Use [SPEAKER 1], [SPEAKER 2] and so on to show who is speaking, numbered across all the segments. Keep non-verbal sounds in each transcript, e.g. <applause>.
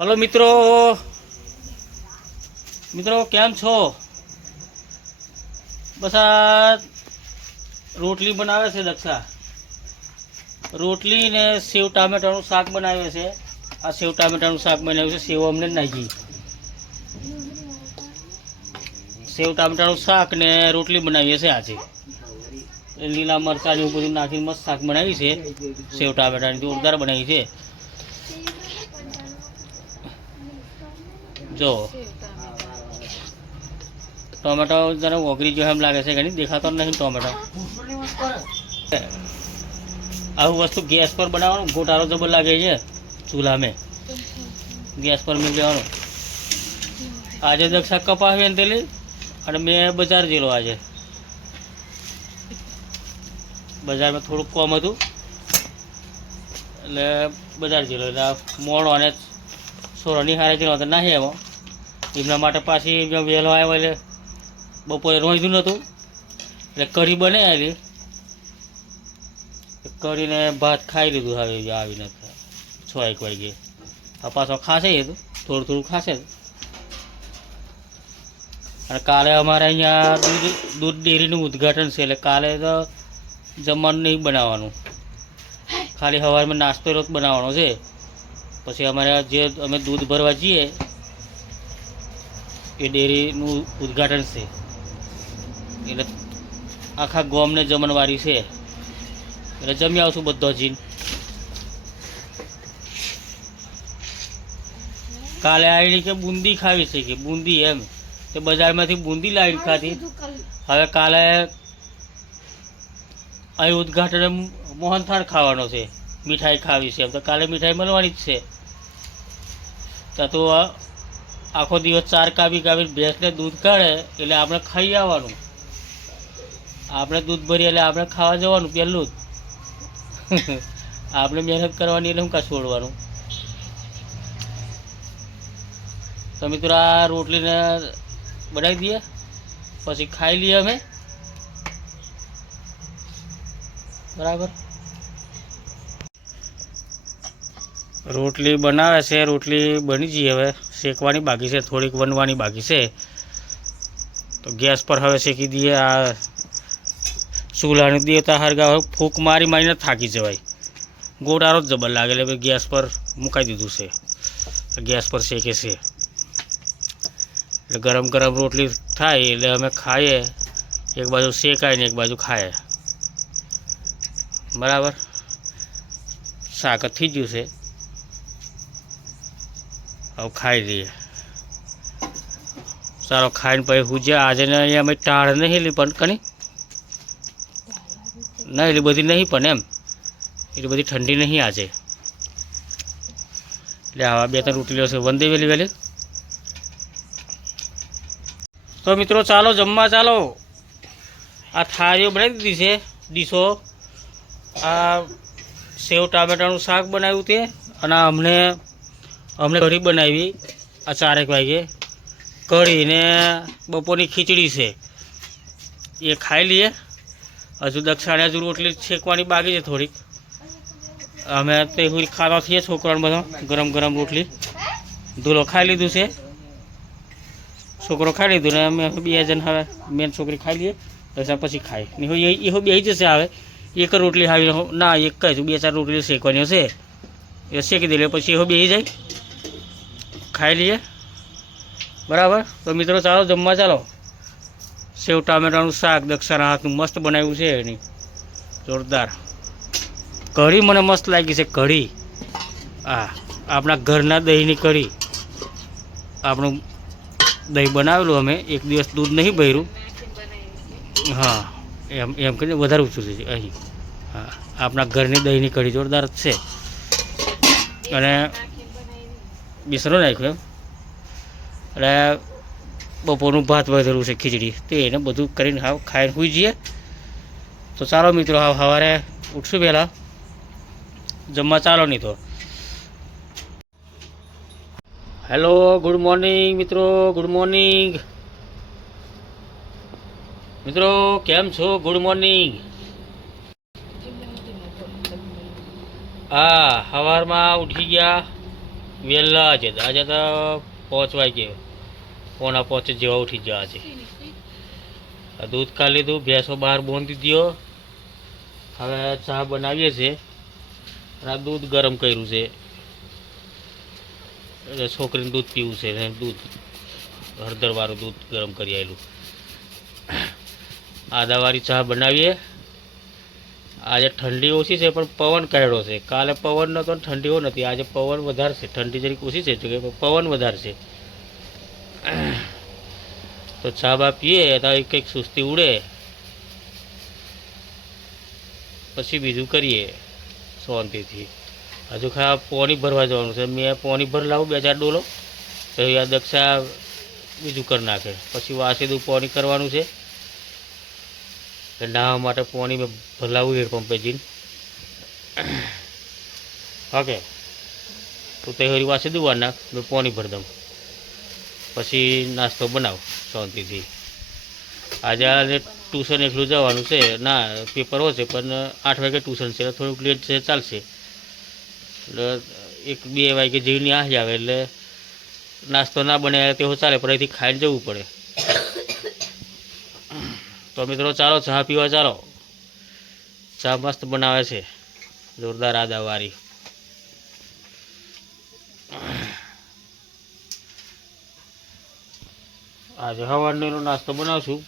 [SPEAKER 1] Hello, મિત્રો. મિત્રો, કેમ છો? બસ આ રોટલી બનાવે છે દક્ષા. રોટલી ને સેવ ટામેટાનું શાક બનાવે છે. આ સેવ ટામેટાનું શાક બનાવ્યું છે, સેવ અમને નાખી. સેવ ટામેટાનું શાક ને રોટલી બનાવીએ છે આજે. લીલા મરચાં એવું બધું નાખીને મસ્ત શાક બનાવી છે. સેવ ટામેટાની જોરદાર બનાવી છે. જો. ટોમેટો જરા ઓગળી જો એમ લાગે છે નહીં? દેખાતો નહીં ટોમેટો. આવું વસ્તુ ગેસ પર બનાવવાનું? ગોટાળો જબર લાગે છે ચૂલા મેં ગેસ પર મેં લેવાનું આજે દક્ષા કપાવી ને તેલી અને મેં બજાર જેલો આજે. બજારમાં થોડુંક કોમ હતું. એટલે બજાર જેલો એટલે મોડો અને સોરાની હારે જેલો તો નાહી એમાં એમના માટે પાછી વહેલો આવ્યો એટલે બપોરે રોંધ્યું નહોતું. એટલે કઢી બનાવેલી. કરીને ભાત ખાઈ લીધું હવે આવીને છ એક વાગે આ પાછો ખાશે એ થોડું થોડું ખાશે અને કાલે અમારે અહીંયા દૂધ દૂધ ડેરીનું ઉદ્ઘાટન છે એટલે કાલે તો જમવાનું નહીં બનાવવાનું. ખાલી સવારમાં નાસ્તો રોજ બનાવવાનો છે. પછી અમારે જે અમે દૂધ ભરવા જઈએ એ ડેરીનું ઉદ્ઘાટન છે. એટલે આખા ગોમને જમણવારી છે. એટલે જમી આવશું બધો જીન. કાલે આવીને કે બુંદી ખાવી છે કે બુંદી એમ. તે બજારમાંથી બુંદી લાવી ખાધી. હવે કાલે અહીં ઉદ્ઘાટન મોહનથાળ ખાવાનો છે. મીઠાઈ ખાવી છે એમ. તો કાલે મીઠાઈ મળવાની જ છે. તો આખો દિવસ ચાર કાપી કાપી ભેંસને દૂધ કાઢે એટલે આપણે ખાઈ આવવાનું. આપણે દૂધ ભરીએ એટલે આપણે ખાવા જવાનું પહેલું જ. <laughs> આપણે મહેનત કરવાની એટલે હું કાં છોડવાનું. તો મિત્રો આ રોટલીને બનાવી દઈએ, પછી ખાઈ લઈએ અમે. બરાબર? રોટલી બનાવે છે, રોટલી બની જઈએ હવે. શેકવાની બાકી છે, થોડીક વનવાની બાકી છે. તો ગેસ પર હવે શેકી દઈએ, આ ચૂલાને દઈએ તો હરગા ફૂંક મારી મારીને થાકી જવાય. ગોટારો જ જબર લાગે, એટલે ગેસ પર મુકાઈ દીધું છે. ગેસ પર શેકે છે. એટલે ગરમ ગરમ રોટલી થાય, એટલે અમે ખાઈએ. એક બાજુ શેકાય ને એક બાજુ ખાઈએ બરાબર? શાક થઈ ગયું છે. હવે ખાઈ લઈએ. સારો ખાઈને પછી હુજ્યા આજે ને અહીંયા અમે ટાળ નહીં લી પણ કની? ના એટલી બધી નહીં પણ એમ. એટલી બધી ઠંડી નહીં આજે. એટલે આવા બે ત્રણ રોટલીઓ છે. વંદે વેલી વેલી. તો મિત્રો ચાલો, જમવા ચાલો. આ થાળીઓ બનાવી દીધી છે, ડીશો. આ સેવ ટામેટાનું શાક બનાવ્યું તે. અને અમને અમને કઢી બનાવી, આ ચારેક વાગે. કઢી ને બપોરની ખીચડી છે. એ ખાઈ લઈએ. હજુ દક્ષાણે હજુ રોટલી શેકવાની બાકી છે થોડીક. અમે તે હું ખાવા થઈએ છોકરાને બધા, ગરમ ગરમ રોટલી. ધૂલો ખાઈ લીધું છે. છોકરો ખાઈ લીધું ને અમે બે જણ હવે મેન છોકરી ખાઈ લઈએ. દક્ષા પછી ખાઈ. ને એ એ બે જશે આવે એક રોટલી આવી ના, એક જ. બે ચાર રોટલી શેકવાની હશે. એ શેકી દે પછી એવો બેસી જાય. ખાઈ લઈએ. બરાબર? તો મિત્રો, ચાલો, જમવા ચાલો. સેવ ટામેટાનું શાક, દક્ષાના હાથનું મસ્ત બનાવ્યું છે એની. જોરદાર. કઢી મને મસ્ત લાગી છે, કઢી. આ, આપણા ઘરના દહીંની કઢી. આપણું દહીં બનાવેલું અમે, એક દિવસ દૂધ નહીં ભર્યું. હા, એમ એમ કરીને વધારે ઊંચું છે અહીં. હા, આપણા ઘરની દહીંની કઢી જોરદાર જ છે. અને બેસરો નાખ્યો એમ. એટલે બપોરનું ભાત વધેલું છે ખીચડી. તે એને બધું કરીને હાવ ખાઈને હોઈ જઈએ. તો ચાલો મિત્રો, હાવ સવારે ઉઠશું પહેલાં. જમવા ચાલો નહીં તો. હેલો ગુડ મોર્નિંગ મિત્રો ગુડ મોર્નિંગ મિત્રો, કેમ છો? ગુડ મોર્નિંગ હા, સવારમાં ઉઠી ગયા. વહેલા છે. આજે તો પહોંચવાય ગયો પોણા પહોંચે જેવા ઉઠી ગયા છે. દૂધ કા લીધું, ભેંસો બહાર બોંધી દીધો. હવે ચા બનાવીએ છીએ. અને આ દૂધ ગરમ કર્યું છે. એટલે છોકરીને દૂધ પીવું છે. દૂધ, હળદરવાળું દૂધ ગરમ કરી આવેલું. આદાવાળી ચા બનાવીએ. આજે ઠંડી ઓછી છે, પણ પવન કાઢ્યો છે. કાલે પવન નહોતો ઠંડીઓ નથી, આજે પવન વધારે છે ઠંડી જરીક ઓછી છે, જોકે પવન વધારે છે તો ચા બા પીએ તો કંઈક સુસ્તી ઉડે. પછી બીજું કરીએ, શાંતિથી. હજુ ખા પોણી ભરવા જવાનું છે. મેં પોણી ભર લાવું, બે ચાર ડોલો. તો આ દક્ષા બીજું કરી નાખે. પછી વાસીદું પોણી કરવાનું છે. એટલે નાહવા માટે પોણી મેં ભરલાવું હેડપંપે જઈને ઓકે. તો તે હરી પાસે દુવા નાખ, મેં પોણી ભરી દઉં. પછી નાસ્તો બનાવ શાંતિથી. આજે આજે ટ્યુશન એકલું જવાનું છે, ના, પેપર હશે પણ આઠ વાગે ટ્યુશન છે, થોડુંક લેટ છે, ચાલશે. એટલે એક બે વાગે જેવી આ આવે એટલે નાસ્તો ના બને તેવો ચાલે, પણ અહીંથી ખાઈને જવું પડે. તો મિત્રો, ચાલો, ચા પીવા ચાલો. ચા મસ્ત બનાવે છે. જોરદાર આદાવાળી આજે સવારનો નાસ્તો બનાવશું.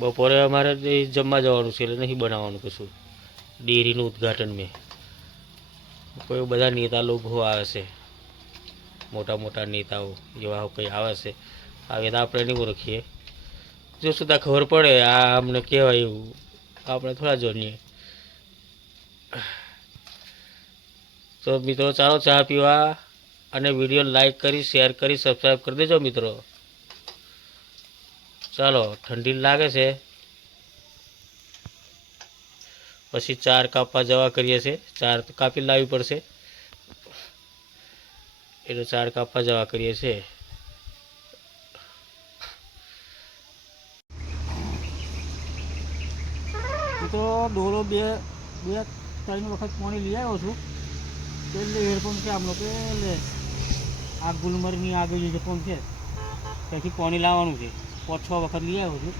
[SPEAKER 1] બપોરે અમારે જમવા જવાનું છે એટલે નહીં બનાવવાનું કશું. ડેરીનું ઉદ્ઘાટન મેં. કોઈ બધા નેતા લોકો આવે છે. મોટા મોટા નેતાઓ જેવા કંઈ આવે છે. આવે તો આપણે નહીં ઓળખીએ. જો સુધા ખબર પડે, આ અમને કહેવાય એવું. આપણે થોડા જોનીએ તો મિત્રો, ચાલો ચા પીવા અને વીડિયો લાઈક કરી, શેર કરી સબસ્ક્રાઈબ કરી દેજો મિત્રો. ચાલો, ઠંડી લાગે છે. પછી ચાર કાપવા જવા કરીએ છીએ. ચાર કાપી લાવવી પડશે. એટલે ચાર કાપવા જવા કરીએ છીએ. તો ડોલો બે બે, ત્રણ વખત પાણી લઈ આવ્યો છું. એટલે હેડપંપ છે આમનો કે લે. આ ગુલમર્ગની આગળ જે પંપ છે, ત્યાંથી પાણી લાવવાનું છે. પાંચ છ વખત લઈ આવ્યો છું.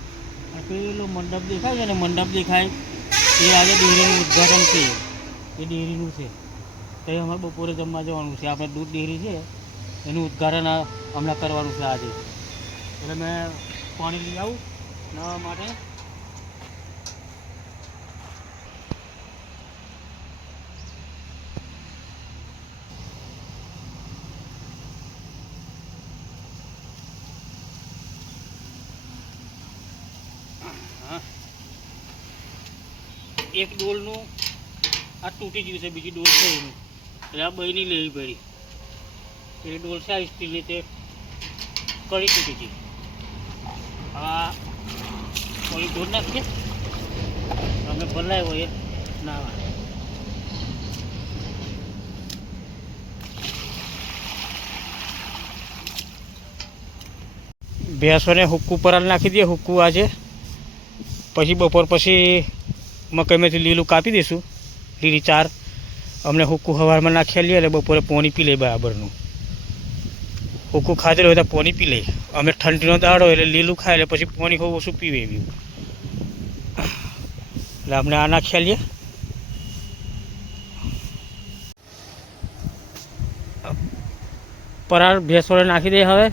[SPEAKER 1] અને પેલો મંડપ દેખાય છે ને, મંડપ દેખાય. એ આજે ડેરીનું ઉદ્ઘાટન છે. એ ડેરીનું છે. તો એ અમારે બપોરે જમવા જવાનું છે. આપણે દૂધ ડેરી છે, એનું ઉદ્ઘાટન હમણાં કરવાનું છે આજે. એટલે મેં પાણી લઈ આવું. નવા માટે હા. એક ડોલનું આ તૂટી ગયું છે, બીજી ડોલ છે એનું. એટલે આ બહીની લેવી પડી. એ ડોલ છે આ સ્ટીલની તે કળી તૂટી ગઈ. આ ઓલી ડોલ નાખીએ. અમે ભલાય હોય ના ભેંસોને હુક્કું પર નાખી દઈએ, હુક્કું આજે. પછી બપોર પછી મકાઈમાંથી લીલું કાપી દઈશું, લીલી ચાર. અમને હુક્કું હવારમાં નાખ્યા લઈએ એટલે બપોરે પોણી પી લે બરાબરનું. હુક્કું ખાધેલું હોય તો પોણી પી લઈએ. અમે ઠંડીનો દાડો એટલે લીલું ખાય એટલે પછી પોણી હોવું ઓછું પીવે એવી. એટલે આપણે આ નાખ્યા લઈએ પરાર ભેંસોડે નાખી દઈએ હવે.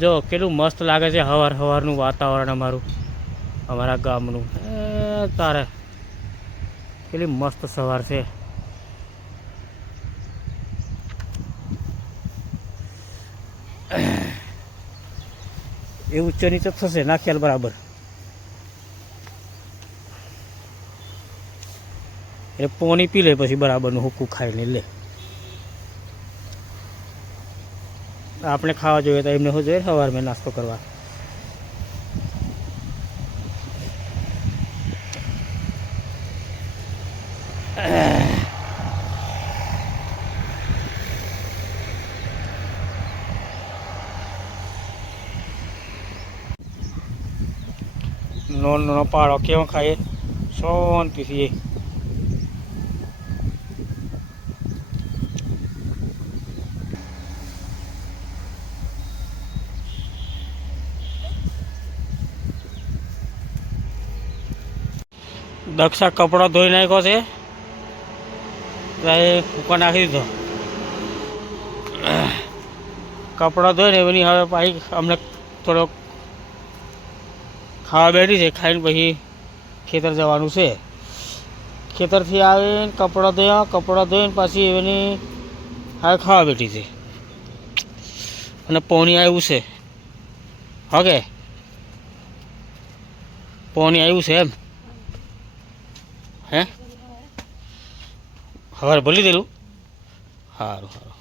[SPEAKER 1] જો, કેટલું મસ્ત લાગે છે હવાર હવારનું વાતાવરણ અમારું. અમારા ગામનું. એ તારે કેટલી મસ્ત સવાર છે. એ ઊંચો નીચે થશે નાખેલ બરાબર. એટલે પોણી પી લે પછી બરાબરનું હુક્કું ખાઈને લે. આપણે ખાવા જોઈએ તો એમને શું જોઈએ? સવારમાં નાસ્તો કરવા. नून लूण पा रो क्यों खाए शांति सी दक्षा कपड़ा धोई ना से फूका ना दीद कपड़ा धोई हमने थोड़ा ખાવા બેઠી છે, ખાઈને પછી ખેતર જવાનું છે. ખેતરથી આવીને કપડાં ધોયા, કપડાં ધોઈને પાછી એની હવે ખાવા બેઠી છે. અને પોણી આવ્યું છે. ઓકે પોણી આવ્યું છે એમ? હે? હવે ભલી દેલું સારું સારું.